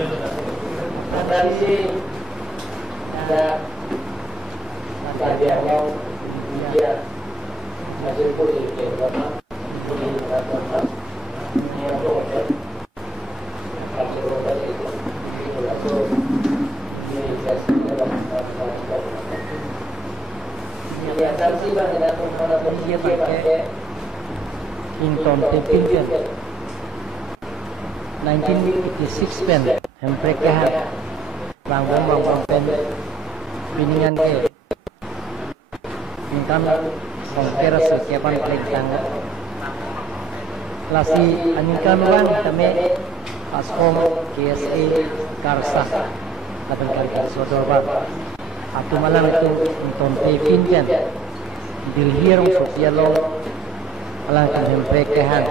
Dari sini ada yang mau dia hasil putih berapa putih berapa yang berapa hasil berapa itu lalu ini kasih dalam ya sanksi bang ada pada posisi pakai Hinton Tipping pen 1986 pen Hemprek kahan bang pen piningan ke Intan kongkera sekiapan paling tangga lasi aningkan bang kami askom KSA Karsa lapan kali sodor bang atau malam itu Hinton Tipping pen dilhirung sosialong alang kan Hemprek kahan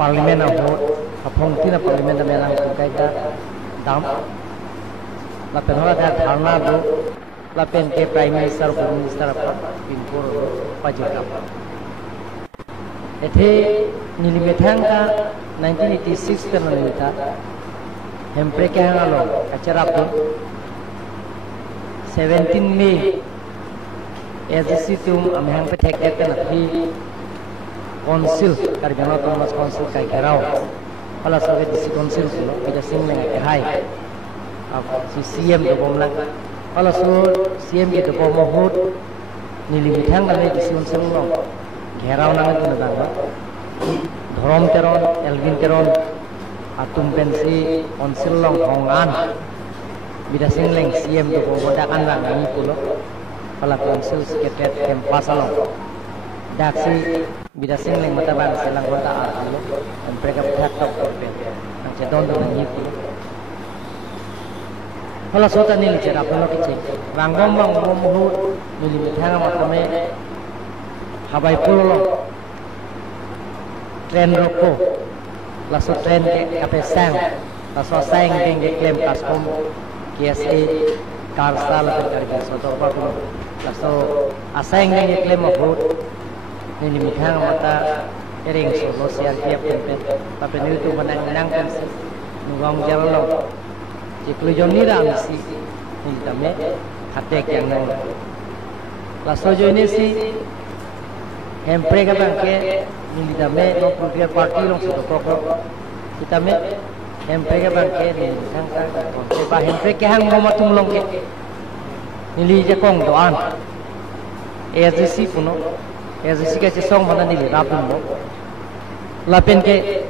parlimen ahot apong tina parlimen da melang tukai da dam lapen hola da dharna do lapen ke prime minister apa pinpur pajak ethe nilimetang ka 1986 ka nilita Hemprek kahan alo acara do 17 May SDC tum amhang pe thek ek na thi Konsil dari Bangla Thomas Konsil kai gerau pala sabe disi konsil sulo bija singleng hai si CM do bomlang pala so CM ke do bomohut nili mithang ale disi konsil long gerau nang tu na dhorom teron elvin teron atum pensi konsil long hongan bija singleng CM do bomodakan lang ni pulo pala konsil sekret kempasalo daksi bida singling mata bang selang kota alu dan mereka berhak tok korban nang cedon do nang yipu hala sota nili cerap lo kecik bang bang muhut nili mithanga matame habai pulo tren roko laso tren ke kape sang laso sang deng klaim kaskom KSA Karsa la karga sotor pa pulo laso asang deng klaim mahut ini mikang mata ering solo siar tiap tempat tapi itu menang kan ngong jalan jiklu joni ram si ini tame hatek yang nang laso jo ini si Hemprek ka bangke ini tame no political party long sudah pokok kita me Hemprek ka bangke ini sang konsep Hemprek ka hang momatung long ke nili jakong doan SDC puno SDC ke song mana nili rapun mo lapen ke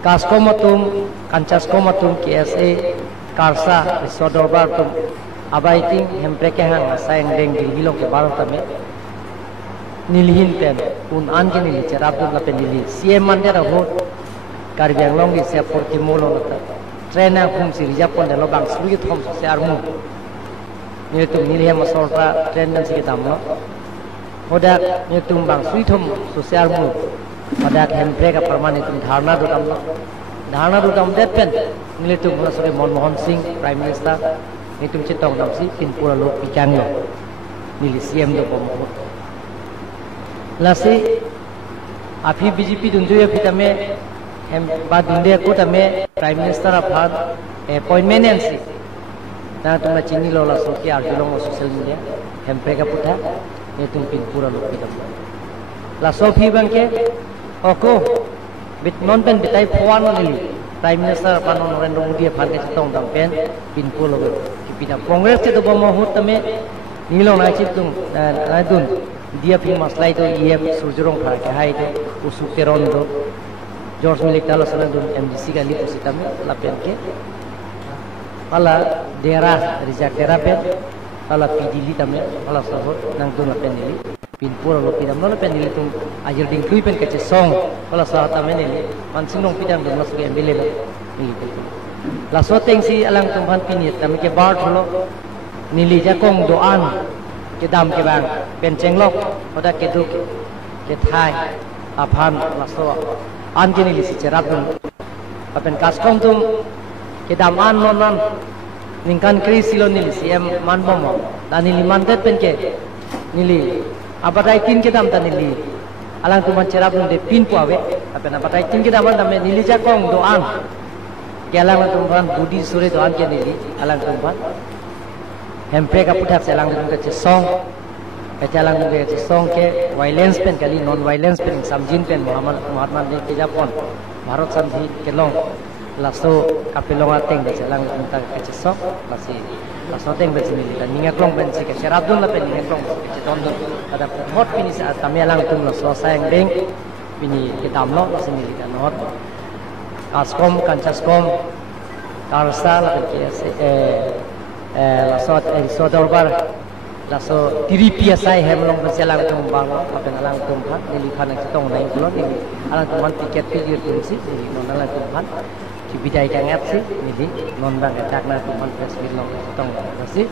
kaskomatum kancaskomatum KSA Karsa sodorbar tum abaiting Hemprek ke hang sayang deng dililong ke baru tame nilihin pen un an ke nili cerapun lapen nili CM mande rahot Karbi Anglong ki siap por timolo nata trena kum siri japon de lobang suri thom se armu ni tum nili hem sorta tren dan sikit amno hodak ni tum bang suri thom se armu hodak Hemprek ka permanen tum dharna do tam det pen nili tum suri Manmohan Singh prime minister ni tum chitong nam si pinpura lok pikang lo nili CM do pom lasi afi BJP dundu ya pitame hem ba dunde ko tame prime minister aphan appointment ensi na tumna chini lo la so ki arjulong social media Hemprek ka putha ne tum pin pura lo pitam la so phi bangke oko bit non pen bitai phwan nili prime minister aphan Narendra Modi aphan ke chitong dang pen pin pura lo ki pina congress ke do bomo hut tame nilo na chitung na dun dia phi maslai to EM surjurong phar ke hai to usuk teron do George Milik-Talo Sanadun MDC kali positam lapen ke pala daerah rizak daerah pen pala pidili tamnya pala sabot nang tu lapen ini pinpura lo pidam lo lapen ini tum ajar ding kui pen kece song pala sahat tamnya ini mansing dong pidam dong masuk MBL lo ini la soteng si alang tumhan pinit tamnya ke bar tholo nili jakong doan ke dam ke bang pen cenglok oda ke duk ke thai aphan la so an kini lisi cerapun apen kaskom tum kedam an nonan ningkan kri silo nili CM manbomo dan nili mantet penke nili abatai tin kedam tan nili alang tuman cerapun de pin puawe apen abatai tin kedam an tame nili jakong doan kelang tumpan budi sore doan ke nili alang tumpan hempre ka puthak selang tum ke song kecalang tum ke song ke violence pen kali non violence pen samjin pen Mahatma ne ke japon bharat samji kelong laso kapelong ateng de selang tum ta ke song lasi laso teng be nili dan ninga klong pen si ke seradun la pen ninga klong ke don ada hot pini sa tamelang tum laso sayang deng pini ke damlo lasi nili kan hot Kaskom, Kancaskom, Karsal, laso dorbar, laso tiri piasai hemlong berselang tumbang, apa nalang tumbang, nilifan yang setong naik kulon, ini alang tumbang tiket pilih turunsi, ini non alang tumbang, kibidai kangat sih, ini non bang ketak na tumbang presbir long setong sih,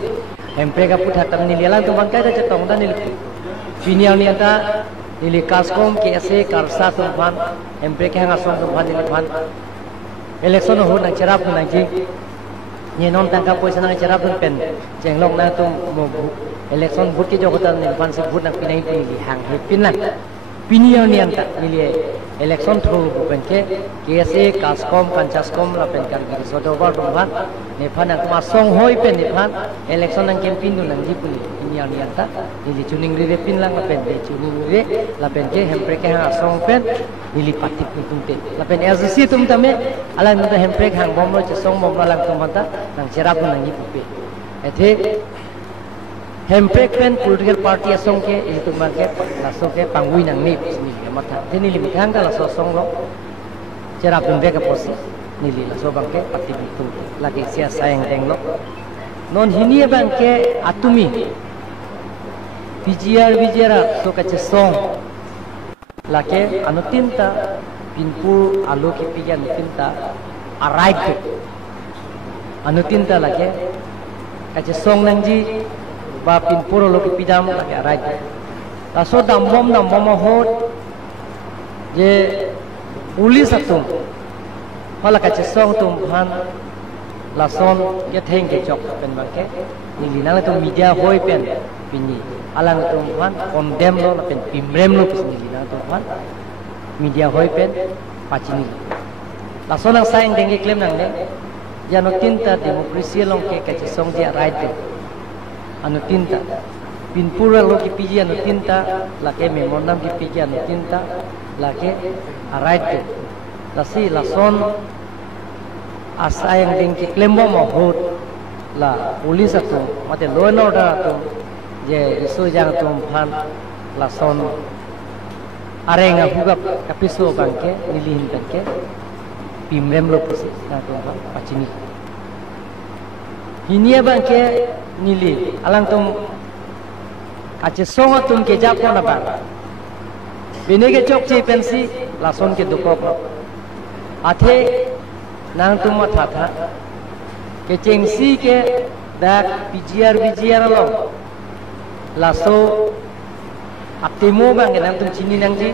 hempre kaput hatam nili alang tumbang kaya setong dan nili, finial niata nili Kaskom, KSA, Karsa tumbang, hempre kaya ngasong tumbang nilifan. Election ho nang cerap nang ji ni non tangka poisa nang cerap pen jenglong na tum mo election vote ke jogotan ni pan se vote nang pinai pilih hang he pinlan pinion ni anta ni election through pen ke KSA Kaskom Kancaskom la pen kan gi sodobar ban ne phan nang ma song hoi pen ni phan election nang campaign du nang ji puli pinion ni anta ni chuning re pinlang la pen de chuning re la pen ke hempre ke hang song pen nili patik tumte lapen LCC tum tame alang nda hemprek hang bomlo che song bomlo lang tum hanta nang cerap nang gi pupe ethe hemprek pen political party asong ke itu market laso ke pangui nang ni sini matha nili mikhang ka laso song lo cerap tum be ka posi nili laso bangke pati tum lagi sia sayang deng lo non hinie bangke atumi bijara so ka che song lake anu tinta pinpur alu ki piga anu tinta arrived anu tinta lake kace song nangji ba pinpur alu ki pidam lake arrived laso dambom hot je pulis atum pala kace song tum han lason ke theng ke chok pen bangke ni linang tu media hoi pen pini alang tu han condemn lo pen pimrem lo pis ni linang tu han media hoi pen pachini lason ang saing dengi claim nang ne jano tinta demokrasi long ke kace song dia right anu tinta pinpura lo ki piji anu tinta lake memondam ki piji anu tinta lake right lasi lason asa yang ding ki claim mo hot la police atu mate law and order atu je isu jang tu phan lason arenga huga kapiso bangke nilihin bangke pimrem lo pusi na tu pachini hinia bangke nili alang tum ache songa tum ke japo na bang binege chok che pensi lason ke dukok athe nang tu matha tha ke chengsi ke dak bijiar lo laso aptemo bang ke nang tu chini nang ji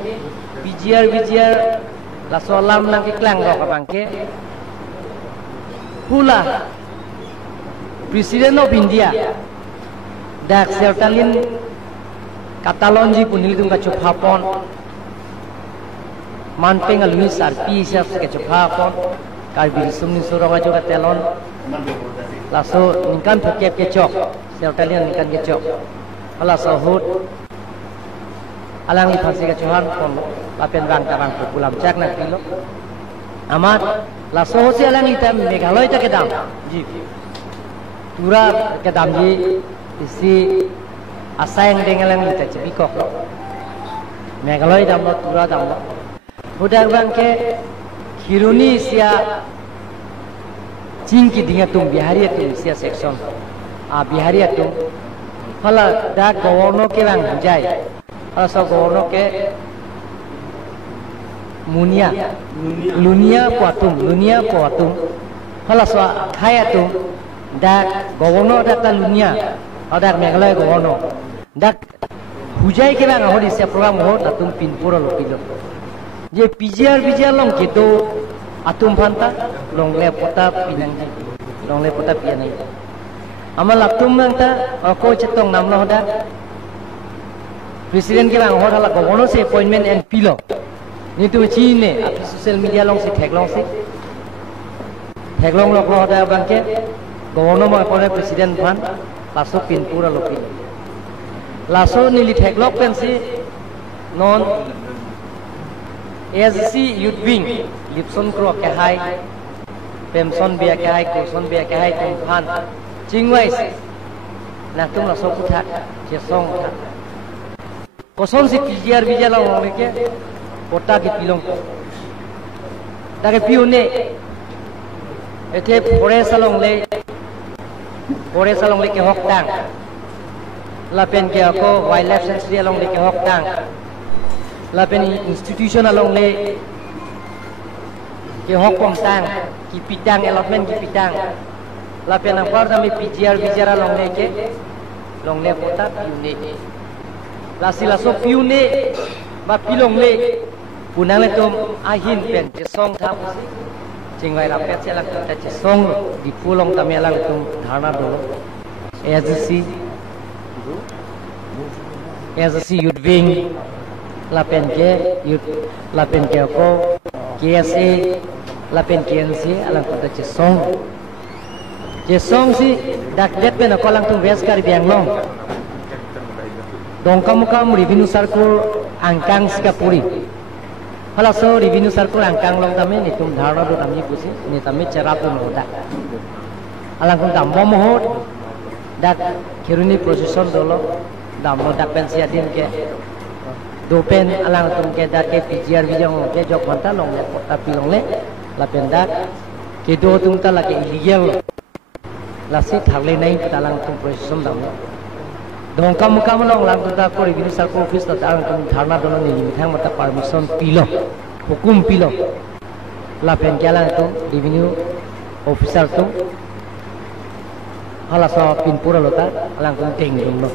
bijiar laso lam nang ke klang ro ka bang ke hula President of India dak sertalin Katalonji punil tung ka chupapon manpeng Luis Arpi siap ke chupapon kalbil sumni suronga juga telon laso ningkan phokep ke chok sertalin ningkan ke chok ala sahut alang li phasi ke chuhan kon lapen bang tabang pulam chak na kilo amat laso hosi alang li tam meghaloi ta ke dam ji pura ke dam ji isi asayang dengalang li ta chebi kok meghaloi dam lo pura dam lo budang bang ke Kiruni sia cingki dinga tum bihari tum sia section bihari tum phala da governor ke bang jai asa governor ke lunia kuatum phala so khaya tum da governor da ta lunia ada meghalaya governor da hujai ke bang hori sia program ho da tum pinpura lo pilo je pijar long gitu atum phanta long le pota pinang amal atum nang ta ko chetong nam lo da presiden ke bang hoda la governor se appointment and pilo ni tu chi ne social media long se thek long se Theklong lok lo da bangke governor mo apone president phan laso pinpura lopi laso nili theklok pensi non ASC youth wing lipson kro ke hai pemson bia ke hai kurson bia ke hai tum phan chingwai na tum laso kutha che song tha koson si PGR bijala ngole ke kota ki pilong dage piune ete forest along le ke hok tang la pen ke ko wildlife sanctuary along le ke hok tang la pen institution along le ke hok pom tang ki pitang allotment ki pitang la pen ang par dami PGR bijara along le ke long le kota piune la sila so piune ba pilong le punang le tum ahin pen je song tha Cingwai rapet saya lakukan kita song di pulau kami lakukan dharna dulu. ASC youth wing lapen ke ko KSA lapen KNC lakukan kita song si dak det pen ko lakukan west kari biang long. Dongkam mukam revenue circle angkang sikapuri. Hala so revenue circle angkang long tami ni tum dharna do tami pusi ni tami cerap do noda alang kum dam mohot dak kiruni procession dolo dam dak pensia din ke do pen alang tum ke dak ke PGR bijong ke jok manta long le tapi long le la pen dak ke do tum ta la ke illegal la si thagle nai talang tum procession dam Dongkam mukam long lang tuta ko revenue circle office ta ang tum dharna dono ni mithang mata permission pilo hukum pilo la pen kala tu revenue officer tu hala sa pinpura lota lang tum ting dum lo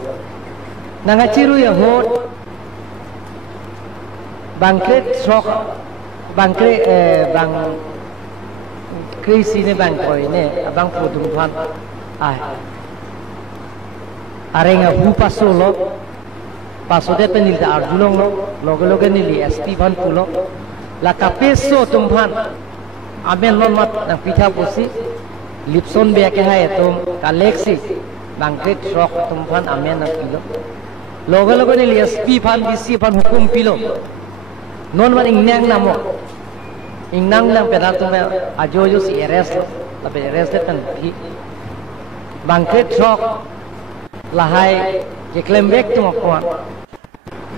nanga chiru ya hot bangkret sok bangkre bang krisi ne bang koi ne abang pudum phan ai arenga hu paso de penil da arjulong loge nili SP van pulo la kapeso tumphan amen non mat na pitha pusi lipson be ke hai tum kalexi bangkret rok tumphan amen na pilo loge nili SP van BC van hukum pilo non man ingnang namo ingnang lang pedal tum ajojo si arrest la be arrest de pen bangkret rok lahai ke claim back tu makwan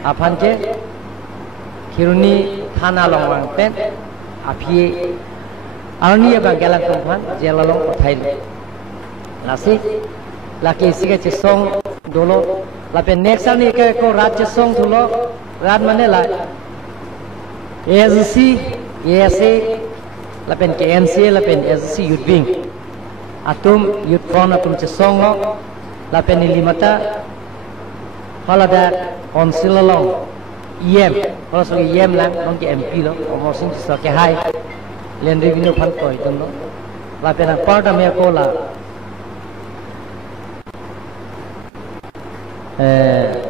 apan je kiruni thana longwang pen aphi arni ba galang tumphan jela long pathai lasi laki sike che song dolo la pen next ani ke ko rat che song thulo rat mane la ASC la pen KNC la pen ASC youth wing atum youth front atum che song la pen limata hala da council long EM hala so EM lang nong ke MP lo promotion so ke hai len revenue fund ko itum lo la pen part me ko la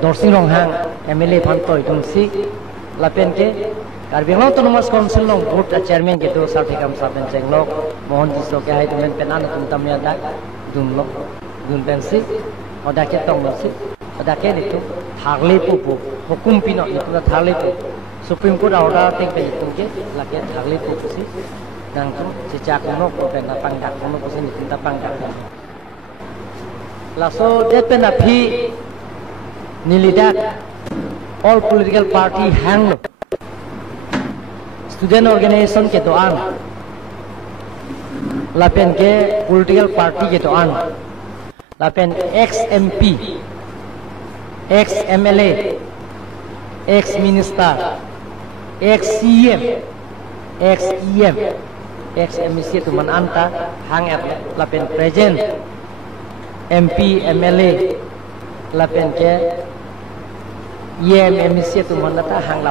dorsing long hang MLA fund ko itum si la pen ke Karbing autonomous council long board chairman ke do sarthikam saben jenglok mohon ji so ke hai tum pen an tum tamya da dum lo dun pen si oda ke tong lo si oda ke ni tu thagle pu hukum pino ni tu thagle pu supreme court order ting pe tu ke la ke thagle pu si nang tu cicak no ko pe na pangdak no ko si ni ta pangdak la so det pe na phi nilidat all political party hang student organization ke doan la pen ke political party ke doan lapen ex-MP, ex-MLA, ex-minister, ex-CM, ex-EM, ex-MEC tu man anta hang lapen present MP, MLA, lapen ke EM, MEC tu man anta hang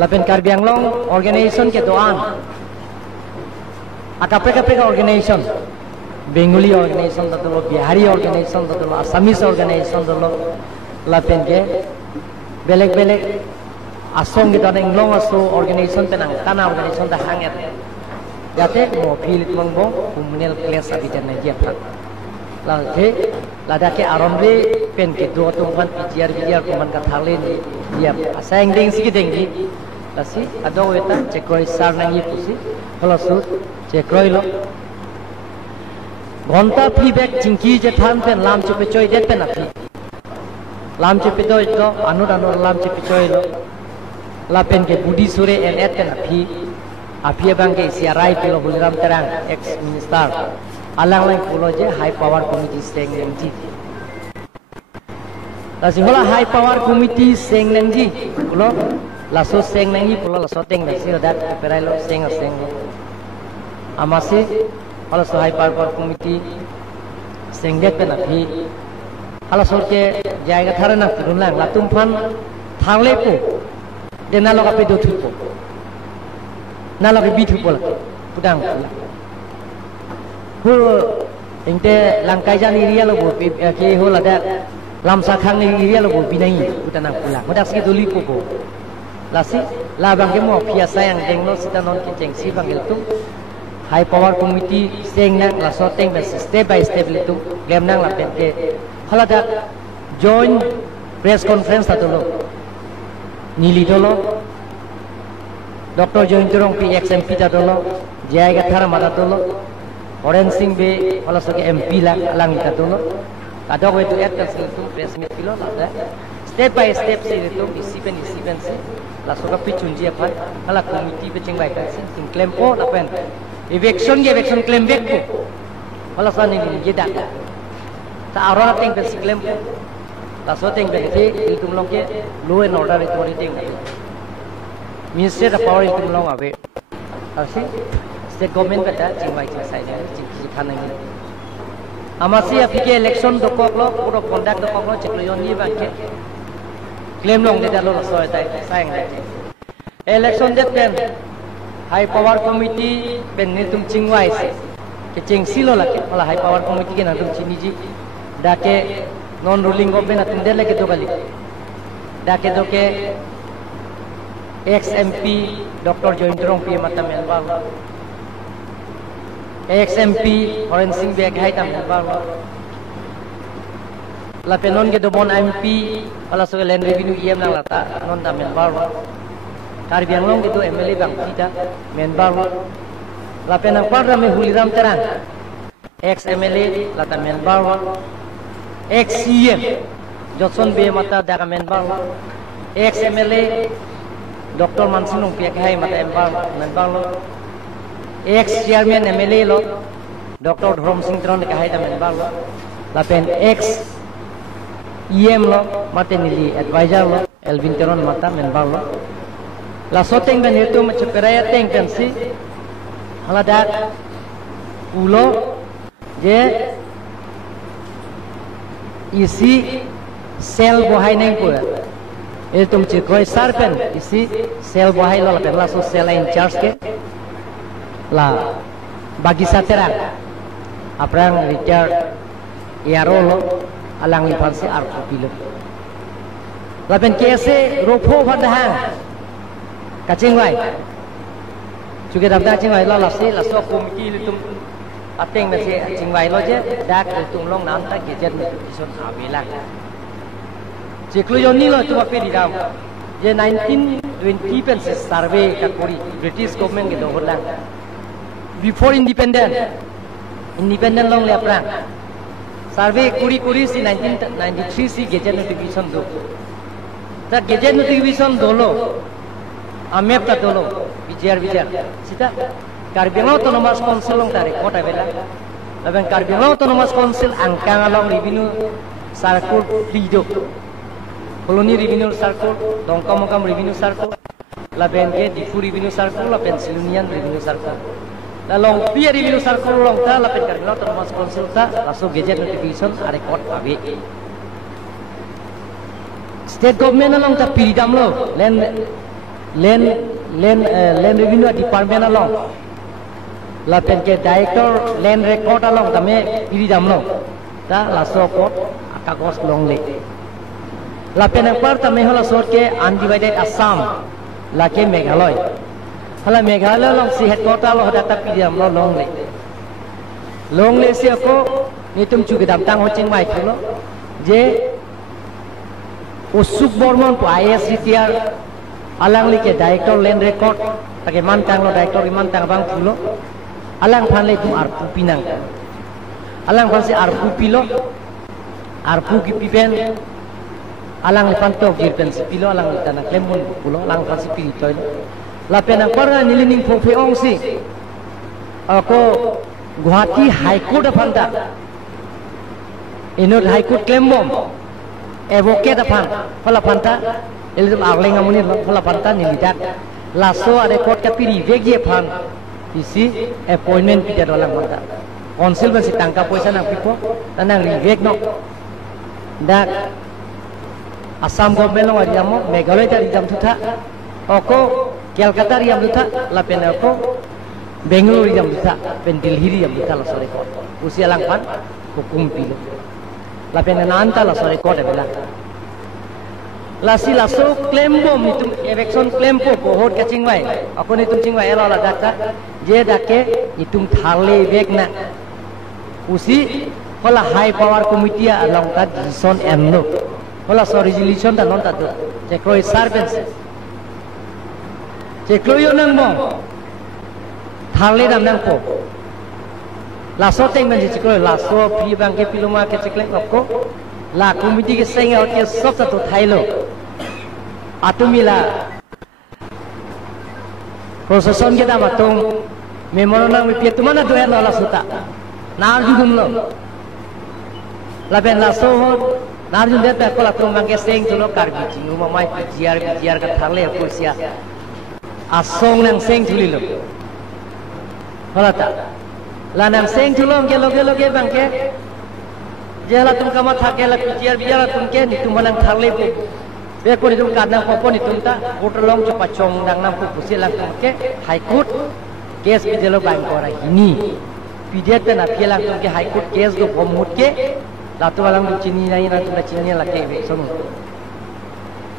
lapen Karbi Anglong organization ke doan akape-kape organization Bengali organization dolo, Bihari organization dolo, Assamese organization dolo, lapen ke belek asong kita neng long aso organization tenang tanah organization dah hangat date mo feel mongbo criminal case abijan naji apa la the la dake aromre pen ke do tumpan pijar bijar kuman ka thale ni dia asang ding sigi ding ni lasi ado eta chekroi sar nangi pusi holosu chekroi lo gonta feedback chingki je than pen lam chupe choi det pen athi lam chupe do ito anur lam chupe choi lo la pen ke budi sure en et pen api bang ke siarai pelo buliram terang ex minister alang lang pulo je high power committee seng nangji la singola high power committee seng nangji pulo la so seng nangji pulo la so teng na siro dat perai lo seng amase ala so high power committee seng det pen api ala so ke jaiga tharana turunlang la tumpan thangle ko dena lo kape do thupo nala ke bitu pola pudang pola hu inte langkai jani ria lo bo ke ho la da lam sa khang ni ria lo bo binai putana pola modak ski doli popo lasi la bang ke mo phia sayang deng lo sitanon ki jeng si bang tu high power committee seng na la so teng ba step by step le tu lem nang la pen ke hala da join press conference ta lo nili dolo Dr. Jointurong PXMP tadolo, Jaya Thara Madatolo, Oren Singh be, kalau sebagai MP lah, lang tadolo. Kadang itu at itu presmi kilo lah. Step by step sih itu isipen sih. Langsung ke picunji apa? Kalau komiti pecing baik sih, klaim po apa? Eviction claim back po. Kalau sana ini jeda. Tak arah ting pesi klaim. Langsung ting pesi itu melongke law and order itu orang ting. Minister of Power itu belum abe, asih state government kata cingwai saya cingki kanan ini. Amasi apike election dokok lo, puro conduct dokok lo cekloyon ni bangke. Claim long dia lalu soal sayang deh. Election det pen high power committee pen ni tum cingwai se, ke cing silo lagi, malah high power committee ke nanti cini ji, dake non ruling government atum dia lagi tu kali, dake doke ex-MP Dr. Jointurong P. Mata Melbal ex-MP Oren Singh Beg Haita Melbal la penon ke dobon MP ala so land revenue EM nang lata non ta Melbal Karbiang long itu MLA bang kita Melbal la penang parra me huliram terang ex-MLA lata Melbal ex-CM Johnson B. Mata daga Melbal ex-MLA Dr. Mansinung pihak hai mata membang lo ex chairman MLA lo Dr. Dhrom Singh Tron ke hai ta membang lo lapen ex EM lo mata nili advisor lo Elvin Tron mata membang lo la soteng ben itu meceperaya teng pensi haladat ulo je isi sel bohai neng pura itu mencikoi sarpen isi sel bohai lo lapen langsung sel in charge ke la bagi satera aprang Richard Iaro lo alang lipansi arko pilo lapen kese ropo padahang kacingwai juga dapat kacingwai lo lasi laso komiti litum ateng nasi kacingwai lo je dak litum long namta gejet ison abila Ciklu ni lo cuma pedi dam. Je 1920 penses survey kakuri British government gitu ulang. Before independent long le perang. Survey kuri si 1993 si gadget notification do. Tak gadget notification dolo. Amep ta dolo. Bijar. Sita Karbiang Autonomous Council long tarik kota bela. Laban Karbiang Autonomous Council angkang along revenue circle frido. Koloni revenue circle, Dongkam revenue circle, laben ke Difu revenue circle, laben Silunian revenue circle. Long pia revenue circle long ta lapen Karbiang Autonomous Council ta langsung gadget notification record abe. State government along ta piridam lo, land revenue department along. Lapen ke director land record along ta me piridam lo. Ta langsung kot akagos long le. Lapen yang pertama mehola sor ke undivided Assam, lake Meghalaya. hala Meghalaya long si headquarter lo data PDM lo long le si ako nitum chugidam tang ho chingmai thulo je Usuk Bormon po ISCTR alang like director land record take mantang lo director mantang bang thulo alang phanle tu arpu pinang alang phan si arpu pilo arpu ki pipen alang lepan to girpen si pilo alang tanah klembon pulo alang phan si pili toy la pena parga nilining phofe ong si ako Guwahati High Court phanda inod High Court klembom advocate aphan phala phanta elum arleng amuni phala phanta nilidak laso ade court ka piri vegi phan isi appointment pite dolang phanta council ban si tangka poisa nang pipo tanang revek no dak Assam government lo ariamo Meghalaya ta rijam thutha oko Kolkata rijam thutha la pena oko Bengaluru rijam thutha pen Delhi rijam thutha la sore court usi alang phan hukum pilo la pena nanta la sore court bela la si la so claim bom nitum eviction claim po cohort ka chingwai ako nitum chingwai ela la dakka je dake nitum thale bek na usi hola high power committee along that decision emno hola so resolution ta non ta je koi servants je kloyo nang bom thale dam nang po la so teng men je koi la so pi bang ke piloma ke chikleng ko la committee ke seng out ke sob ta to thailo atumila proseson kita matung memorandum mi tumana doya la suta narjugum lo la ben la so narjun de ta kola tum bang ke seng tulo karbi jingu mamai jiar ka thale kursia asong nang seng tulilo hola ta la nang seng tulom ke loge bang ke jela tum kama thake la jiar biara tum ke ni tum nang thale po Beko ni tum kadang popon ni tum ta putrlong cepa chong dang nam pusi lang ke high court case pidelo bang kora ini pidet na pilang tum ke high court case go pomut ke latu walang chini nai na tum chini la ke sono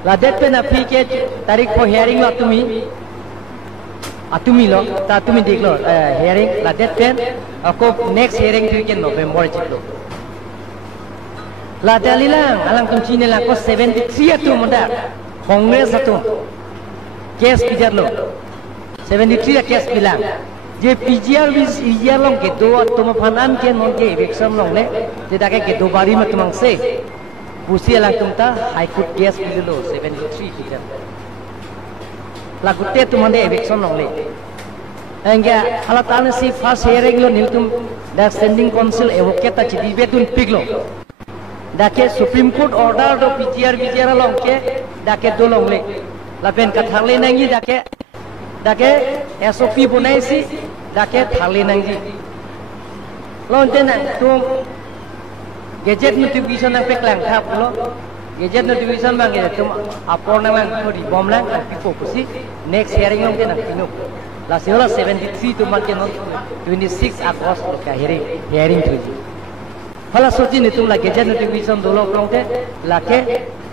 la det pe na pi ke tarik po hearing la atumi lo ta tumi deklo hearing la det pen ako next hearing ke November chiklo La dalilang alang tum China lang ko 73 atu munda Congress atu case pijar lo 73 case bilang je pijar bis ijar long ke do tum phanan ke non ke election long le je dake ke do bari ma tumang se pusi alang tum ta high court case pijar lo 73 pijar la gutte tum ande election long le enga ala tan si first hearing lo niltum da standing council advocate ta chidi betun piglo dake Supreme Court order do PGR long ke dake dolong le la pen ka tharle nangi dake SOP bunai si dake tharle nangi lon tena tum gadget notification nang peklang thap lo gadget notification bang ge tum apor nang thori bom lang pipo kusi next hearing long tena pinu la seola 73 tum ke no 26 August lo ka hearing thuji Hala sochi ni tum la gadget notification dolo plongte lake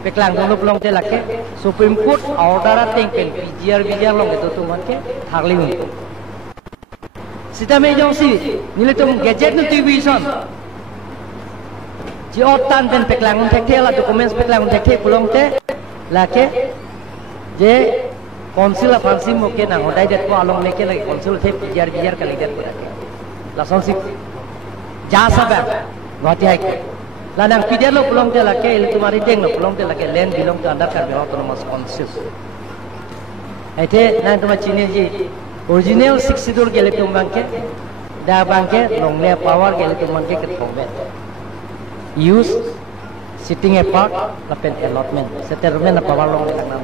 peklang dolo plongte lake Supreme Court order ateng pen PGR long ke tum ke tharli un sita me jong si nile tum gadget notification ji otan pen peklang un thekhe la documents peklang un thekhe plongte lake je council of fancy moke na hodai det ko along leke lake council the PGR ka lider ko la sonsi ja saba Guwahati High Court. Lanang pijar lo pelong te lake il tumari deng lo pelong te lake land belong to under Karbala Autonomous Council. Aite nan tuma chine ji original 60 gele tum bangke da bangke longle power gele tum bangke ke thombe. Use sitting apart la pen allotment settlement na power long lang.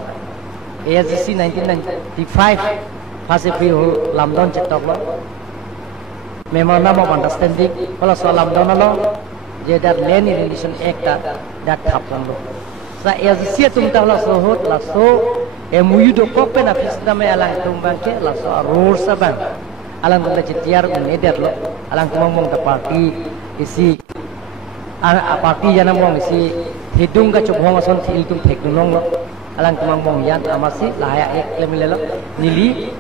ASGC 1995 fase April lamdon chetok lo Memorandum of Understanding kalau soal lamdon lo je dat Land Irrigation Act dat thaplang lo sa ASGC tum ta lo sohot la so MOU do kope na fisna me alang tum bangke la so road sa bang alang tum ta chitiar ne det lo alang tum mong ta party isi party jana mong isi hidung ka chobhong ason thil tum theknong lo alang tum mong yan amasi lahaya ek lemile lo nili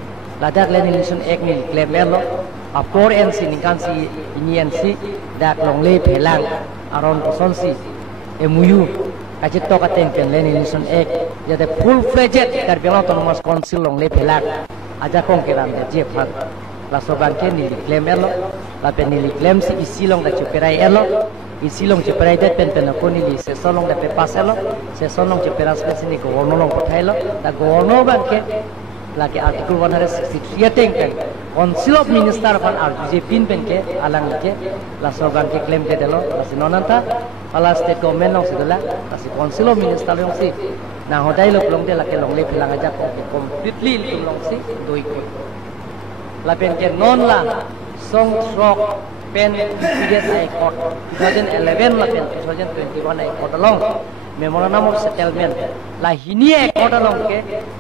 ladak Land Relation Act ni claim lo apor NC ningkan si ini NC dak longle phelang aron koson si MOU kajit to kateng pen Land Relation Act jade full fledged Karbi Autonomous Council longle phelang aja kong keram de je phat la soban ke ni claim lo la pen ni claim si isilong da chuperai elo isilong chuperai de pen ko ni li se solong da pe paselo se solong chuperas pe sini ko onolong pathailo da gono ban ke lagi artikel 163 pen Council of Minister fan RBJ pin pen ke alang ke la soban ke claim ke delo la sinonanta ala state government long sidala la si Council of Minister long si na hodai lo long de la ke long le philang aja ko completely long si doi ko la pen ke non la song trok pen PDS High Court 2011 la pen 2021 High Court long memorandum of settlement la hini High Court long ke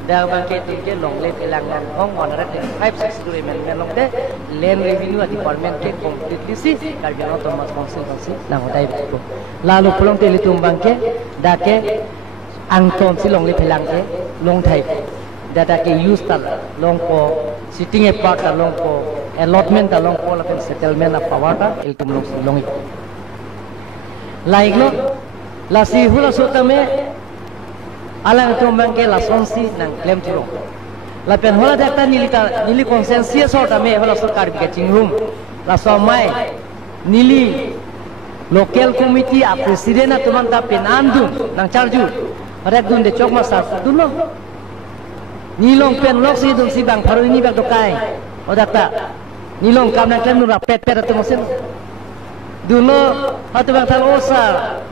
da bang ke tin long le telangan hong 10562 amendment long de land revenue department ke completely si Karbi Autonomous Council si la hodai ko lalu pulong te litum bang ke da ke angton si long le telang ke long thai data ke use tal long ko sitting a part long ko allotment long ko la settlement of power ta iltum long like lo la si hula sota me alang to mangke la sonsi nang claim tiro la pen hola dakta nili consensus sota me hola sarkar bi chingrum la somai nili local committee a president atuman ta penandu nang charju rek dun de chokma sa duno nilong pen lok si dun si bang pharu ni bak dokai odakta nilong kam na claim nu ra pet atu mosen duno atu bang thal osa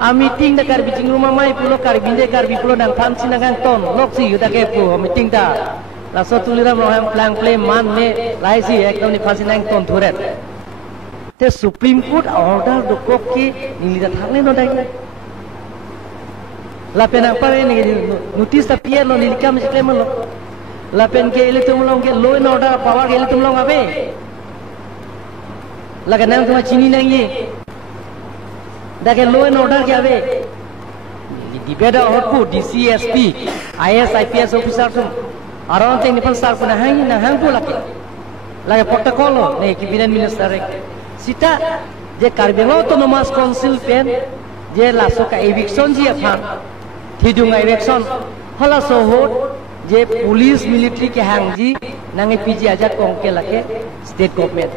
a meeting da Karbi Chingruma mai pulo Karbi pulo nang tham sinangang ton lok si yuda ke pu meeting da la so tuliram lo ham plang play man me lai si ekdom ni phasinang ton thuret te Supreme Court order do kok ki nili da thangle no dai la penang pare ni notice ta pier lo nili kam claim lo la pen ke ele tum long ke law and order power ke ele tum long abe la ganang tuma chini nang ye law and order क्या वे debate और को DCSP IS IPS officer तुम आराम से निपल सार को ना हंग को लगे protocol हो नहीं कि बिना minister सीटा जे Karbi Autonomous Council पेन जे लासो का eviction जी अफान थीजुंगा eviction हला सो हो जे पुलिस मिलिट्री के हंग जी नंगे PG आजा कोंग के लगे state government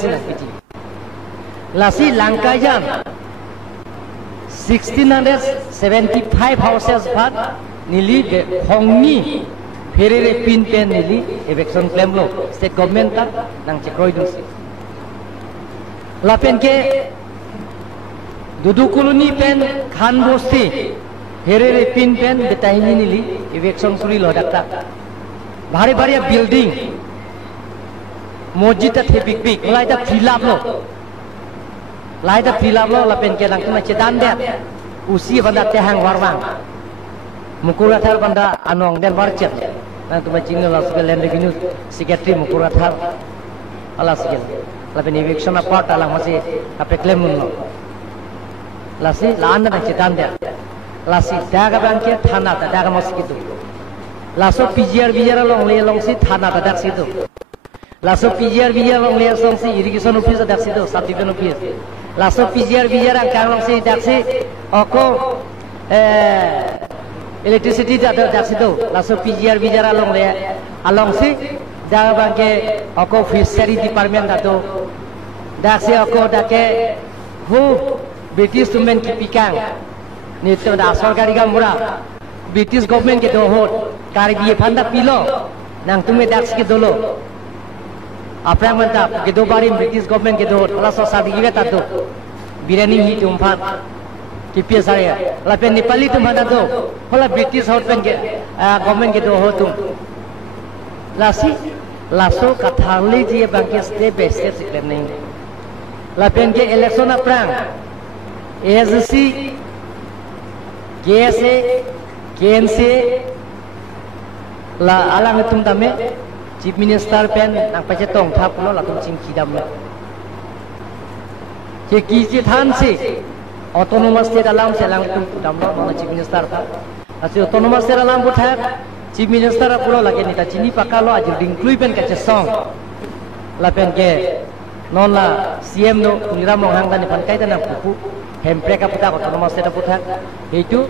से ना PG Lasi Langkajan 1675 houses bhat nili hongni ferere pin pen nili eviction claim lo state government ta nang chekroi dun la pen ke dudu koloni pen khan bosti ferere pin pen betahini nili eviction suri lo dakta bhari bhari building mosjid ta thepik pik lai ta fill up lo lai da filap lo la pen ke lang tuna cedan det usi banda te hang warwang mukura thar banda anong den warchet na tuma chingno la sugel land revenue secretary mukura thar ala sugel la pen eviction apart ala masi ape claim no la si lan na cedan det la si daga banke thana ta daga moskitu la so PGR long le long si thana ta dak situ la so PGR long le song si irrigation office dak situ sub division office laso PGR ang kang si daksi oko electricity daksi do laso PGR along si daga bangke oko fishery department dato daksi oko dake hu British government ki pikang ni to da sarkari ga mura British government ke do hot Karbi phanda pilo nang tume daksi ke dolo Aprang mantap ke do bari British government ke do la so sabi ge ta do birani hi tum phat ki pia sare la pen Nepali tum hada do hola British hot pen ke government ke do ho tum la si la so kathali ji bangke step by step claim nahi la pen ke election aprang ASC KSA KNC la alang tum tame Chief Minister pen nang pache tong thap lo la tum chim khidam la ke ki je than se autonomous state alam se lang tum dam lo Chief Minister tha asi autonomous state alam buthak Chief Minister pulo lagi nita cini pakalo aja include kaca song lapen ke non la CM no tulira mohang dan pan kai tanang pupu hempre ka puta ko nomor seta puta itu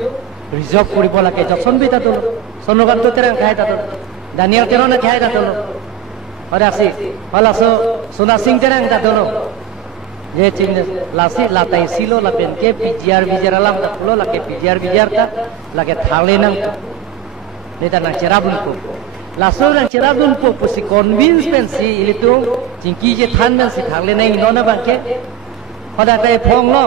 reserve kuri bola ke jokson bita tulo sonogan to terang kai ta tulo Daniel terona kai ta tulo pada si hala so sona sing terang ta tulo je chin lasi latai silo lapen ke PGR bijar alam ta pulo la ke PGR bijar ta la ke thale nang nita nang cerabun po laso nang cerabun po si convince pen si itu jingki je than men si thagle nai nona bangke hoda kai phong lo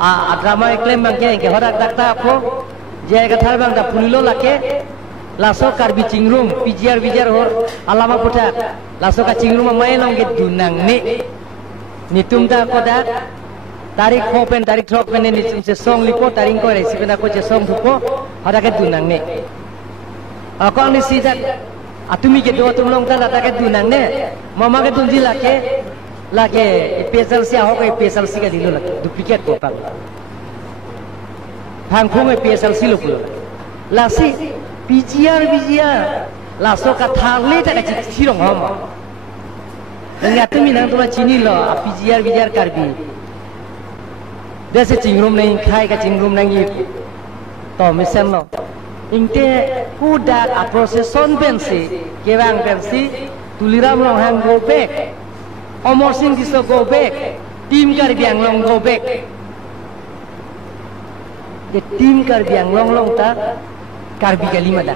a drama claim bangke ke hoda dakta po je ka thar bang da pulilo lake laso karbi cingrum PGR bijar hor alama puta laso ka cingrum mai nong ge dunang ni nitum da koda tarik hopen tarik trok pen ni se song lipo taring ko resi pen ko je song thupo hada ke dunang ne ako ni sida atumi ke do tum long ta lata ke dunang ne mama ke dunji lake special sia ho ke special si ke dilu lake duplicate ko pa phang phung ke special si lu lasi PGR laso ka tharle ta ke chirong hom ngi atumi nang tuma chini lo PGR karbi desa cingrum nang khai ka cingrum nang yi to misen lo ingte kudak a procession pensi kewang pensi tuliram long hang go back omor sing diso go back tim kar biang long go back de tim kar biang long ta karbi kalima da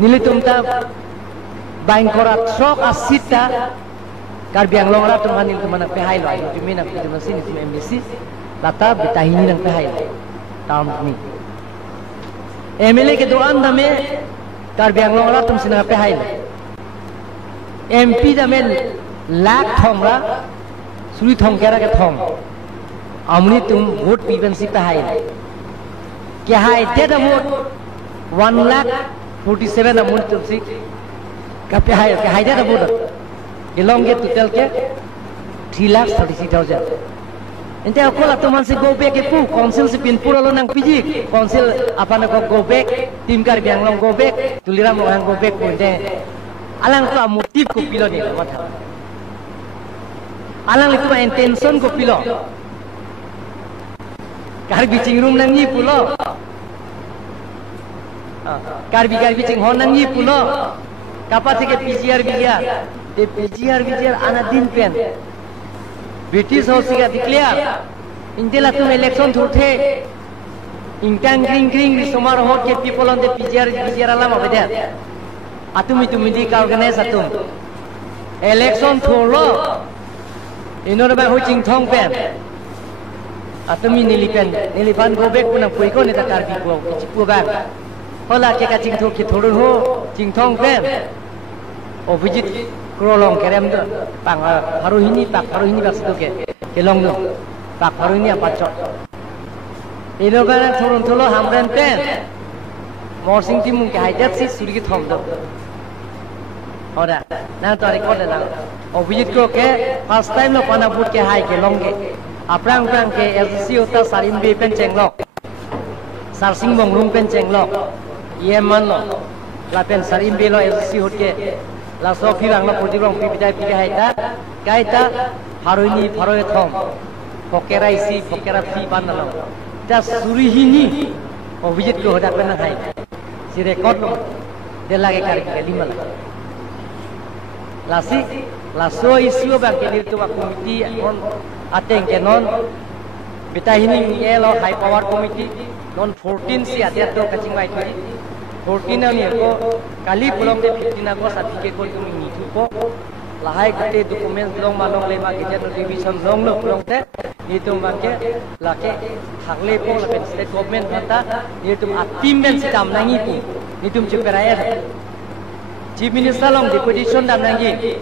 nilitum ta bain korat sok asita karbiang long ra tum hanil tumana pe hailo ai tumi na tu mesin tu MBC lata betahini nang pe hailo tam ni MLA ke doan dame karbiang long ra tum sina pe hailo MP dame lak thong ra suri thong kera ke thong amni tum vote piben si pe hailo ke hai te da vote 1,47,000 amun tum si ka pe hailo ke hai da vote Gelong ke total ke 3,36,000. Ente aku lah teman si go back ke pu council si pin pura lo nang piji council apa nak go back tim kar biang long go back tulira mo hang go back pun ente alang tu motif ko pilo ni mata alang itu intention ko pilo kar bicing room nang ni pulo kar bicing hon nang ni pulo kapat ke PGR de PGR ana din pen British House ka declare indela tum election thothe intang green di somar hot ke people on the PGR alam abeda atumi di ka organize atum election tholo inor ba ho ching thong pen atumi nilipan go back puna pui ko ni ta karbi ko chipu ba hola ke ka ching thok ki thorun ho ching thong pen o visit Krolong kerem tu, pak haru ini bak situ ke long long, pak haru ini apa cot. Ini kan turun tolo hamren pen, morsing timun ke hajat si suri ke thom tu. Ora, nah tu record dah. O visit ko ke first time lo pana put ke hai ke long ke, aprang ke LCC uta sarin be pen cenglok, sarsing bong room pen cenglok, ye man lo, la pen sarin be lo LCC hot ke. Laso pirang lo putih rong pipidai kaita haruni thom pokera isi pokera fi panalo das suri hini o visit ko hoda pena hai si record lo de lage kar ke lima laso isu bang ke itu komiti on ateng ke non betahini elo high power committee non 14 si ada to kaching bai 14 ni ko kali pulang de 15 ko certificate ko tumi ni ko lahai gate document long malong le ma ke revision long lo pulang te ni tu mangke lake hagle ko la state government kata ni tu atim ben sidam nangi pu ni tu chuperaya chief minister long deputation dam nangi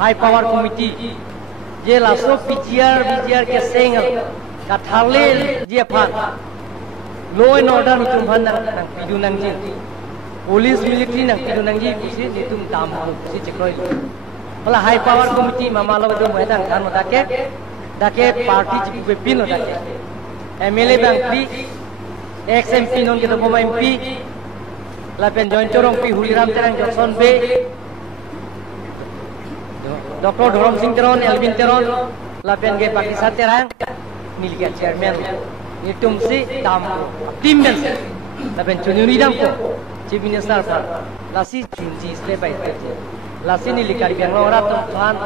high power committee je laso PGR ke single ka hagle je phan law and order ni tu phan nang pidu nang ji police military nang pidu nang ji si ni tu tam si chekroi Pala high power committee mama lo do moedang kan dake party chief pin dake MLA bang pi ex MP non ke to MP lapen join corong pi Huliram terang Johnson B Dr. Dorom Singh Teron Elvin Teron lapen ge Pakistan terang nilga chairman nitum si dam tim ben lapen chununi dam ko chief minister par lasi chunji step by step lasi nilga biang lo rat tuan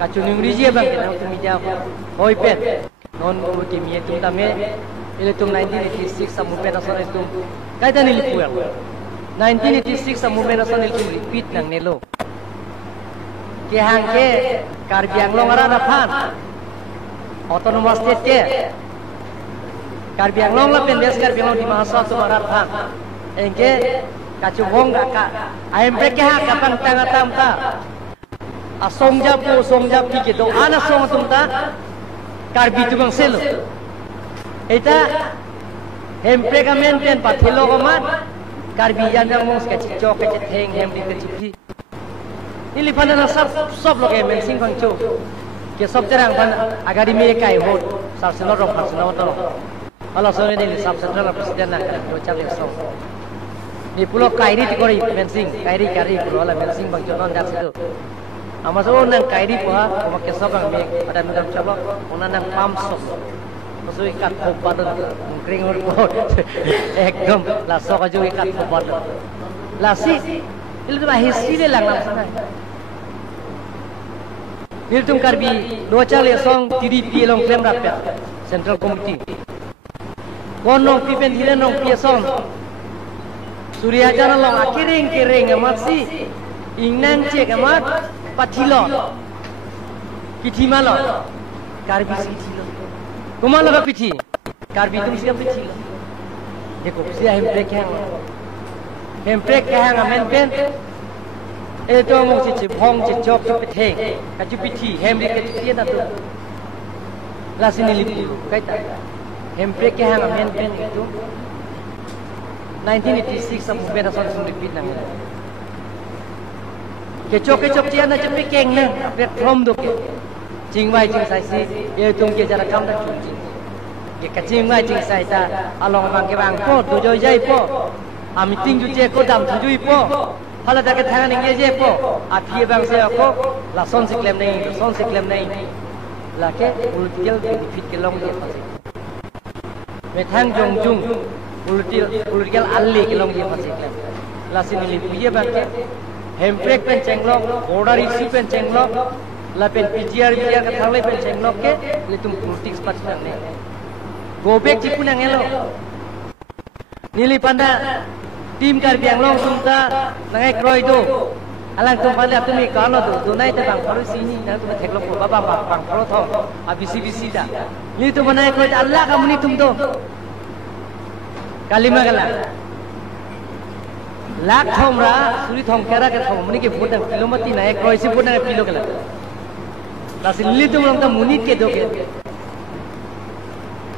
ka chunuri je bang kenang tu media hoi pen non ko ke mi tum tame ile tum 1986 sa movement national tum kaida nili puer 1986 sa movement national tum repeat nang nelo ke hang ke karbiang long ara na phan autonomous state ke karbiang long la pen des karbiang long di mahasiswa tu ara phan engke kacu hong ka aempe ke ha kapang tanga tam ta asongja po songja pi ke do ana song tum ta karbi tu bang selo eta hempe ka men pen pathilo ko mat karbi jandang mong ska chok ke theng hem di ke chi ini panana sob loge men sing phang chu ke sob terang pan agari me kai ho sab selo ro phang selo to ala so ne sab central president na do chang so ni pulo kairi ti kori men sing kairi pulo la men sing bang chu non dak sido ama so nang kairi po ha ko ke sob bang me ada me chalo ona nang pam sob so ikat khop badon kring hor ko ekdom la so ka ju ikat khop badon la si itu mah history le lang lang sana niltum karbi docha le song TDP long claim rapet central committee konong pipen dhile nong piesong surya jana long akiring amat si ingnan cek amat pathilo kithimalo karbi sithilo kumalo ka pithi karbi tum sia pithi देखो sia hemprek hang amen pen eto mong si chipong chi chok chu pitheng ka chu pithi hemri ke tie na tu la sini lipu kai ta hemprek hang amen pen itu 1986 sa movement national sum repeat nang ke chok chia na chu pikeng na platform do ke jingwai jing sai si e tung ke jara kam da chu jing ke ka jingwai jing sai ta along bang ke bang ko do joi jai po meeting ju je ko dam thujui po hala da ke thang ning je po a thie bang se ko la son se claim nei la ke political benefit ke long je phase me thang jong political alli ke long je phase claim la sin li puye bang ke hemprek pen chenglok order issue pen chenglok la pen pgr ka thang le pen chenglok ke le tum politics pat nang ne go back ji punang elo nili panda tim karbiang long tumta nangai kroi do alang tum panda tumi kano do nai te bang pharu sini nang tum theklok ko baba bang pharo tho a bisi da ni tum banai kroi allah ka muni tum do kalima gala lak thomra suri thom kera ke thom muni ke phut kilomati nai kroi si phut nai pilo gala la silli tum long ta muni ke do ke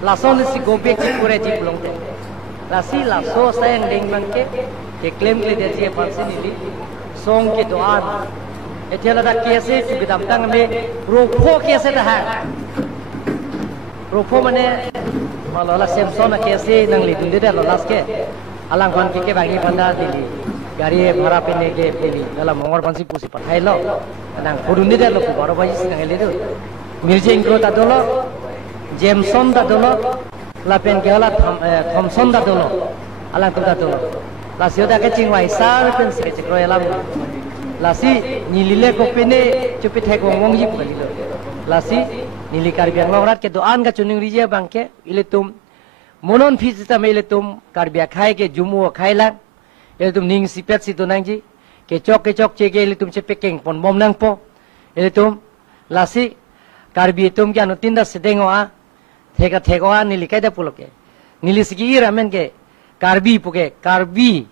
la son si go back ki pure ji long te lasi la so sayang ding bang ke claim ke de je pansi ni song ke doan ethela da kese chu bidam tang me ropho kese da ha ropho mane malola semson kese nang li dinde da las ke alang kon ke bangi panda dili gari bhara pene ke dili dala mongor pansi pusi pathai lo nang purunni da lo baro baji sinang le do mirje ingro ta dolo jameson da dolo lapen ke hala thomson da dolo alang tu da dolo la sioda ke chingwai sar pen se ke chikro elam la si nilile ko pene chupi thek wong ji pali lo la si nili karbiang longrat ke doan ga chuning rije bangke ile tum monon phizita mele tum karbia khai ke jumu khai la ile tum ning sipet si tonang ji ke chok che ke ile tum che pekeng pon bom nang po ile tum la si karbi tum ke anu tinda sedengo a theka nili kaida puloke nili sigi ramen ke karbi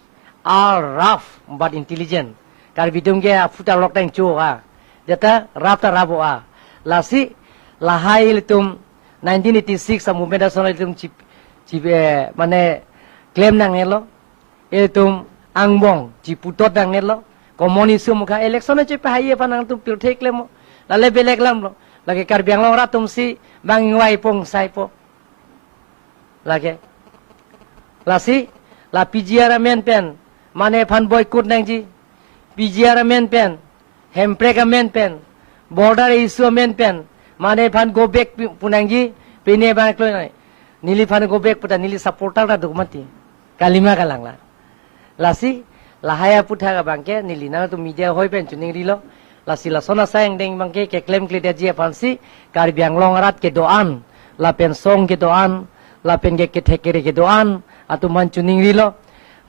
are rough but intelligent karbi tum ke futa lok tang chu a jata rapta rabo a lasi lahai tum 1986 sa movement national tum chip mane claim nang elo tum angbong chiputot nang elo komunisme ka election che pa haye panang tum pil thek lemo lale belek lam lo lagi karbiang long ratum si bangwai pong sai po lagi lasi la pijiara men pen mane phan boycott nang ji PGR men pen hemprek men pen border issue men pen mane phan go back punang ji pine bang klo nai nili phan go back puta nili supporter na dugmati kalima kalangla lasi lahaya putha ka bangke nili na tu media hoi pen chuning rilo lasi la sona sayang deng bangke ke claim klida ji phansi kar biang long rat ke doan la pen song ke doan la pen ke thekere ke doan atu man chuning rilo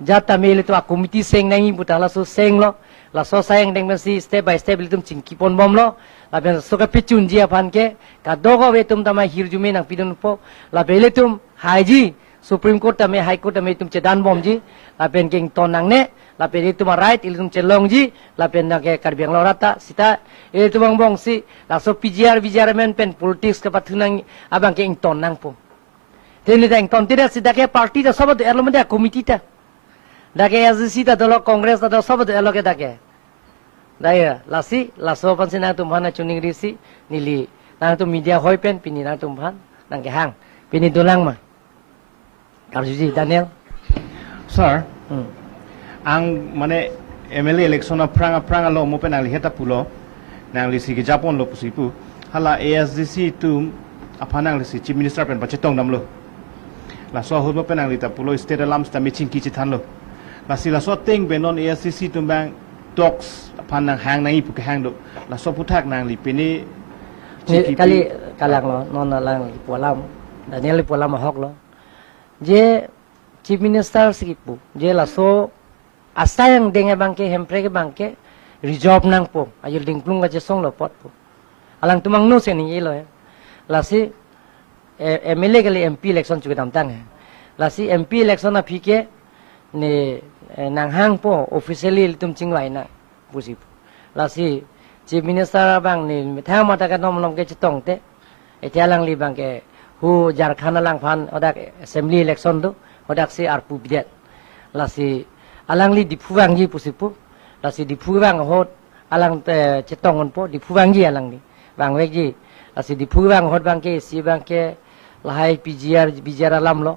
jata mele tu komiti seng nangi puta la so seng lo la so sayang deng si step by step litum chingki pon bom lo la pen so ka pichun ji aphan ke ka dogo we tum tama hirjume nang pidun po la bele tum haji Supreme Court tame High Court tame tum cedan bom ji la pen king tonang ne la pen itu ma right ilum celong ji la pen na ke karbiang lo rata sita itu bang bong si la so PGR men pen politics ka pathunang abang king tonang po teni dang ton tidak sida ke party da sabad element da committee ta dake SGC ta dolo Congress ta sabad eloke dake daya lasi laso pan sina tum hana chuning risi nili nang tum media hoi pen pini nang tum han nang ke hang pini dulang ma Karjuji Daniel Sir, ang mane MLA election na pranga lo mo penang liheta pulo nang lisi ke Japon lo pusipu hala ASDC tu apanang lisi Chief Minister pen pachetong namlo la so ho mo penang lita pulo state alarm sta meeting ki chitan lo la si la so ting benon ASDC tu bang talks apanang hang nang ipu ke hang do la so putak nang li pini kali kalang lo non lang pualam Daniel pualam hok lo je Chief Minister sikipu je laso asayang denga bangke hempre ke bangke rejob nang po ayul ding plung ga je song lo pot po alang tumang no se ni yelo lasi MLA kali MP election juga damtang lasi MP election na phike ne nang hang po officially tum chingwai na busi lasi Chief Minister bang ni thang mata ka nom nom ke chitong te etialang li bangke hu Jharkhand lang phan odak assembly election do odak si arpu bidet lasi alang li dipuang ji pusipu lasi dipuang hot alang te chetongon po dipuang ji alang ni bang wek ji lasi dipuang hot bangke si bangke lahai PGR alam lo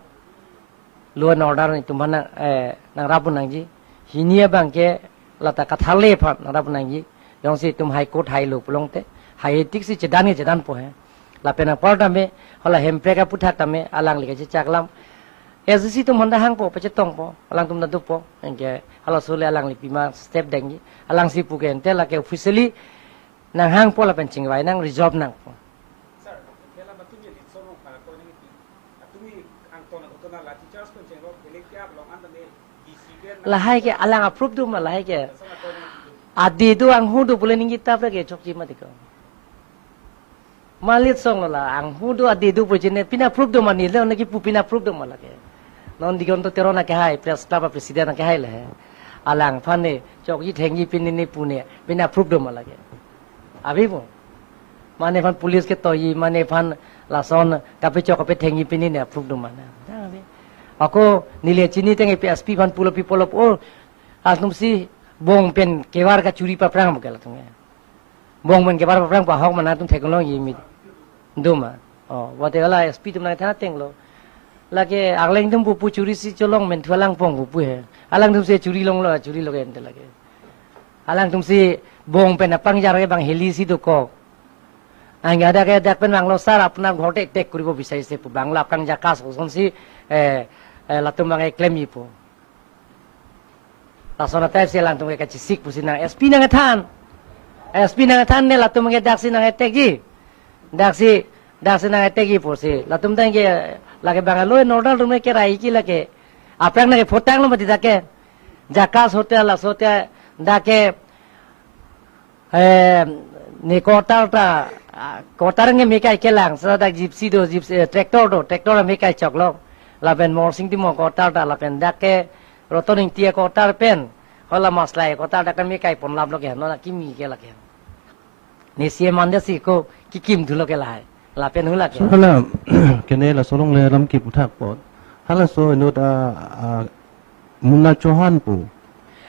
law and order ni tumana nang rapun nang ji hinia bangke lata kathale phan nang rapun nang ji yong si tum high court high lo pulong te high ethics si chedan po hai la pena parda me hola hempre ka putha tame alang li ke chaklam SGC tum honda hang po pachetong po alang tum nadu po engke hala sole alang li pima step dengi alang si pu ken te la ke officially nang hang po la penching wai nang resolve nang po sir kela batumi li sono para ko ni atumi ang tona utona la teachers ko chengro elektia long andane DCB la hai ke alang approve dum la hai ke adi tu ang hu du pule ningi tap ke chokji ma diko malit song la ang hu du adi du pujine pina approve dum mani le naki pu pina approve dum la ke non digon to terona ke hai press club president ke hai le alang phane chokji thengi pinini pune pina approve dum la ke abi bo mane phan police ke toyi mane phan la son kape chok kape thengi pinini approve dum mana abi ako nile chini tenge PSP phan pulo people of all asnum si bong pen kewar ka curi pa prang mukela tunga bong pen kewar pa prang pa hok mana tum technology mi duma oh wate ala SP tum na thana tenglo lage agleng tum pu curi si cholong men thualang pong pu he alang tum se curi long lo curi lo ente lage alang tum si bong pen apang jar ke bang heli si do ko ang ada ke dak pen bang lo sar apna ghote tek koribo bisai se pu bangla kang jakas son si latum bang claim i pu Lasona tayo silang tung kaya chisik pusin ng SP nang atan ne latum mga daksi nang etegi daksi nang etegi pusi latum tang kaya lagi bangalo en order rumah kaya rai ki lagi apa yang nake potang lo mati dake jakas hotel las hotel dake ni kotar nge mekai kelang sada gypsy tractor mekai choklo lapen morsing ti mo kotar ta lapen dake rotoning tia kotar pen hola maslai kotar dakan mi kai pon lab lo ke no na kimi ke la ke ni sie mande si ko kikim dhulo ke la la pen hula ke hala kene la solong le ram ki puthak pot hala so no ta munna chohan pu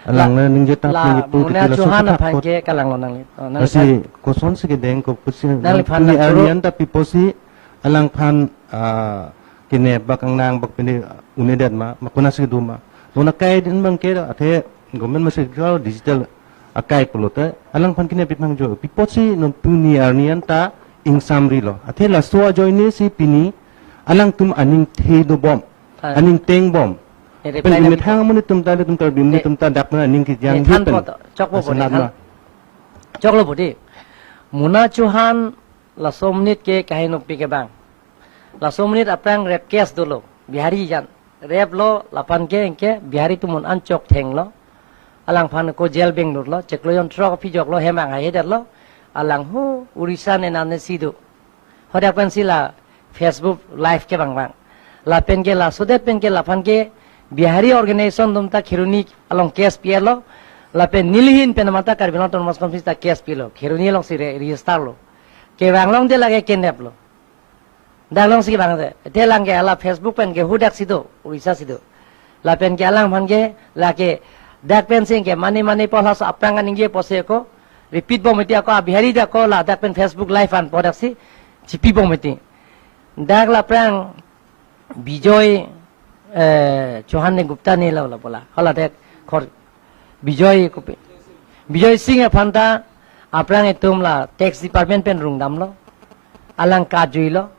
alang le ning jeta pu pu ti la so chohan puthak phan pot ke kalang lo nang nang si ko son se ke deng ko pusi nang li phan na arian ta pi posi alang phan kene bakang nang bak pini unedat ma makuna se duma nona kai din bang ke athe government masih kalau digital akai pelote alang pan kini pitmang jo pipot si non puni arnian ta ing samri lo ate la so jo ini si pini alang tum aning the do bom aning teng bom pen mit hang mun tum ta bim tum ta dak na aning ki jang Than po chok po bo chok lo bodi Muna Chuhan la somnit ke kahin upi ke bang la somnit aprang rep kes dulu bihari jan rep lo lapan ke bihari tu mun ancok theng lo alang phan ko jail benglur lo cheklo yon trok pi jok lo hemang ha heder lo alang hu urisa ne namne sidu hoda pen sila Facebook live ke bang la pen ke la sode pen ke la phan ke bihari organization dum ta khiruni along kes pielo la pen nilihin pen mata karbino ton mas konfis ta kes pilo khiruni long si register lo ke bang long de lage kenep lo dalong si bang de lang ke ala Facebook pen ke hudak sido urisa sido la pen ke alang phan ke la ke dak pen sing ke mani polas aprangan ingge pose ko repeat bom meti ako bihari da ko la dak pen Facebook live an podak si chipi bom meti dak la prang bijoy Chauhan ne Gupta ne la bola hala dek khor bijoy singh phanta aprang etum la tax department pen rungdam lo alang ka jui lo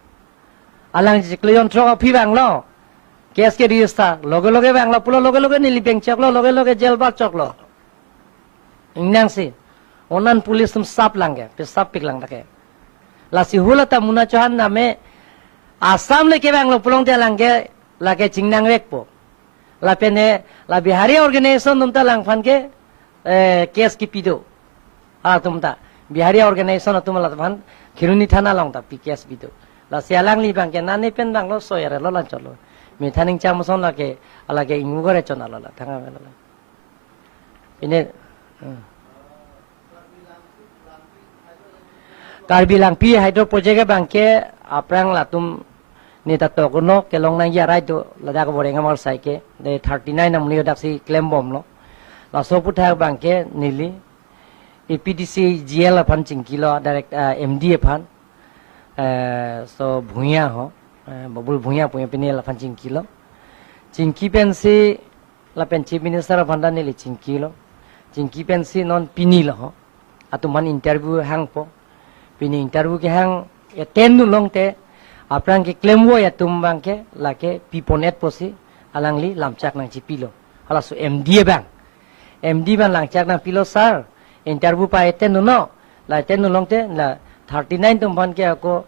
alang jikleon tro phi bang lo kes ke register loge bang lo pulo loge nili bank chok lo loge jail bar chok lo ingnang si onan police tum sap langge pe sap pik lang take la si hula ta Muna Chauhan name asam le ke bang lo pulong te langge la ke chingnang rek po la pene la bihari organization tum ta lang phan ke kes ki pido tum ta bihari organization tum la phan khiruni thana long ta pi kes pido la sialang li bang ke nane pen bang lo soyare lo lan cholo mi thaning chamuson la ke ala ke ingugore chona la thanga la ini Karbilang pi hydro project bang ke aprang la tum ni ta to kuno ke long nang ya rai to la da ko bore ngamal sai ke de 39 nam ni dak si claim bom lo la so putha bang ke nili EPDC GL phan ching kilo direct MD phan so bhuiya ho babul bhuiya punya pini la phan ching kilo chingki pen si la pen chief minister phan da nili ching kilo chingki pen si non pini lo ho atu man interview hang po pini interview ke hang ya ten long te aprang ke claim wo ya tumbang ke la ke piponet posi alang li lamchak nang chipilo hala so MD bang lang chak nang pilo sar interview pa eten no la eten long te la 39 tum ban ke ko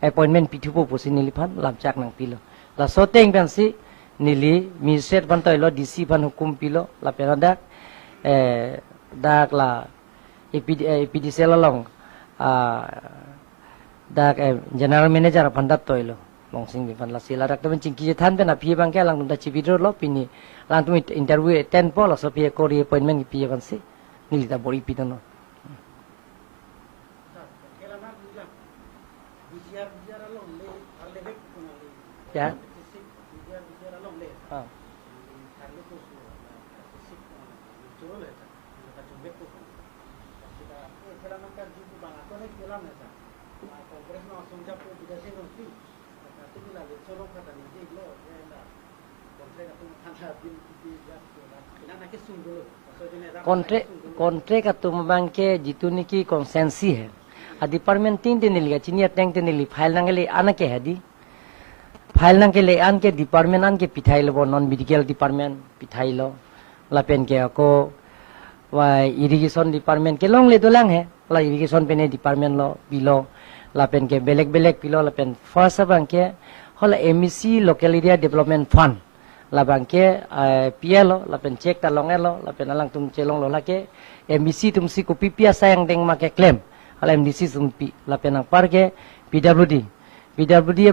appointment pithupo posi nili phan lamchak nang pilo la so teng ban si nili mi set ban toilo DC ban hukum pilo la penada dak la EPDC long dak general manager pandat toilo long sing bi pan la sila dak temen chingki than pe na pi bang ke lang tum da chibidro lo pini lang tum interview 10 po la so pi ko ri appointment pi ban si nili ta bori pi no ya kontrak atum bangke jitu niki konsensi hai a department tin din liga chinia tank tin li file nangele anake hadi file nangele an ke department an ke pithailo bo non medical department pithailo la pen ke ko wa irrigation department ke long le dolang hai la irrigation pene department lo bilo la pen ke belek pilo la pen first bangke hola MEC local area development fund la bangke PLO la pen check ta longelo la pen alang tum chelong lo la ke MEC tum si ko pipia sayang deng make claim hala MDC tum pi la pen ang parke PWD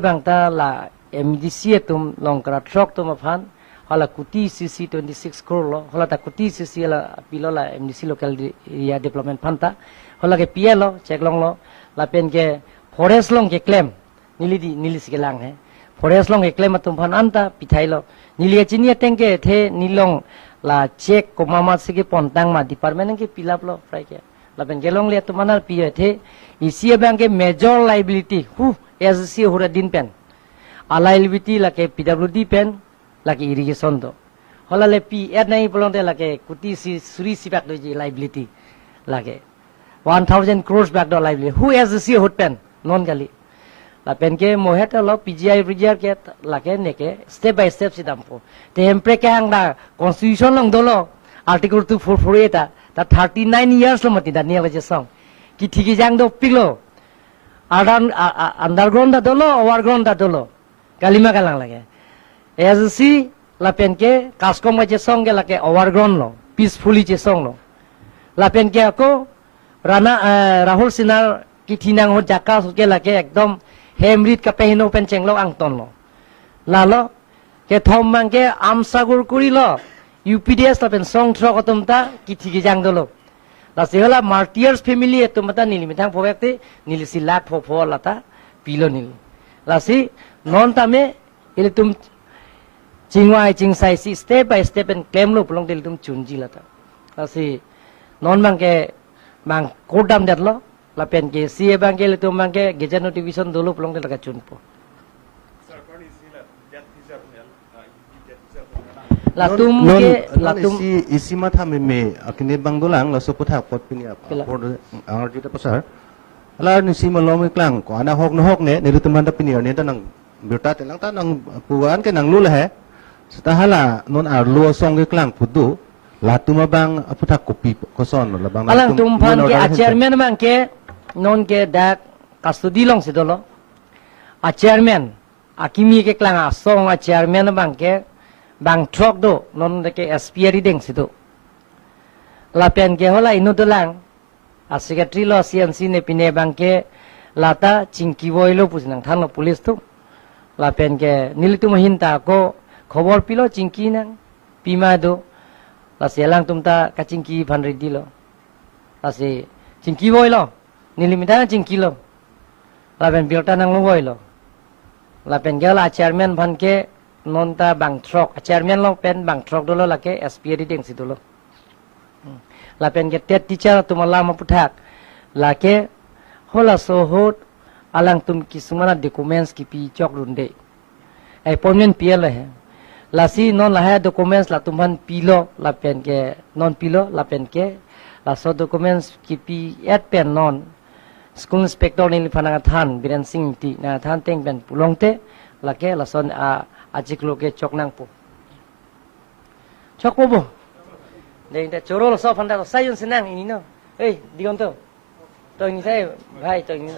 bang ta la MDC tum long kra truck tum afan hala kuti CC 26 crore lo hala ta kuti CC la pilo la MDC local area development fund ta hala ke PLO check long lo la pen ke forest long ke claim nili sikelang hai forest long ke claim tum phan anta pithailo nili chinia tengke the nilong la check ko mama sike pontang ma department ke pilap lo fry ke la pen gelong le tumanal pi the isia bank ke major liability hu SC hura din pen a liability la ke PWD pen la ke irrigation do hola le pi at nai polong te lake kuti si suri si back do liability lake 1000 crores back do liability who has the see hot pen non gali la pen ke mohet lo PGI bridger ke lake neke step by step si dampo te empre ke hang da constitution long dolo article 248 ta 39 years lo mati da nial je song ki thiki jang do piglo underground da dolo overground da dolo kalima kalang lage as si la pen ke kaskom je song ke lake overground lo peacefully je song lo la pen ke ako rana rahul sinar ki thinang ho jaka ke lake ekdom hemrit ka pehino pen chenglo ang ton lo lalo ke thom mang ke amsagur kuri lo UPDS la pen song tro kotum ta ki thiki jang dolo la sehola martyrs family etumata nili mitang phobekte nili si lak pho lata pilo nili la si non tame ile tum chingwai chingsai si step by step and claim lo pulong del tum chunji lata la si non mang ke mang kodam det lo la pen ke si bang ke le tum mang ke geja notification dolo pulong del ka chunpo la tum ke la tum isi mata me akine bang dolang la soputa pot pinia por arjita pasar ala ni si malom klang ko ana hok no hok ne ni tuman da pinia ne tanang berta telang tanang puan ke nang lula he setahala non ar luo song ke klang pudu la tuma bang aputa kopi koson la bang alang tum pan ke chairman bang ke non ke dak custody long sidolo a chairman akimi ke klang a song a chairman bang ke bang trok do non ke SPR ding situ la pen ke hola inu dolang a secretary lo CMC ne pine bang ke lata chingki boilo pusnang thang police tu la pen ke nilitu mahinta ko khobor pilo chingki nang pima do la selang tumta ka chingki phanri dilo la se chingki boilo nilimita chingki lo la pen bilta nang lo boilo la pen ke la chairman phan ke non ta bang trok chairman lo pen bang trok dolo la ke SPR ding situ lo la pen ke tet teacher tumala ma puthak la ke hola so hot alang tum kisumana documents ki pi chok runde appointment pl hai la si non la hai documents la tumhan pilo la pen ke non pilo la pen ke la so documents ki pi at pen non school inspector ni phananga than biren singh ti na than teng pen pulongte la ke la son a ajik lo ke chok nang po chok po bo de ta choro lo so phanda sayun sinang ini no ei digon to ni sai bhai to ni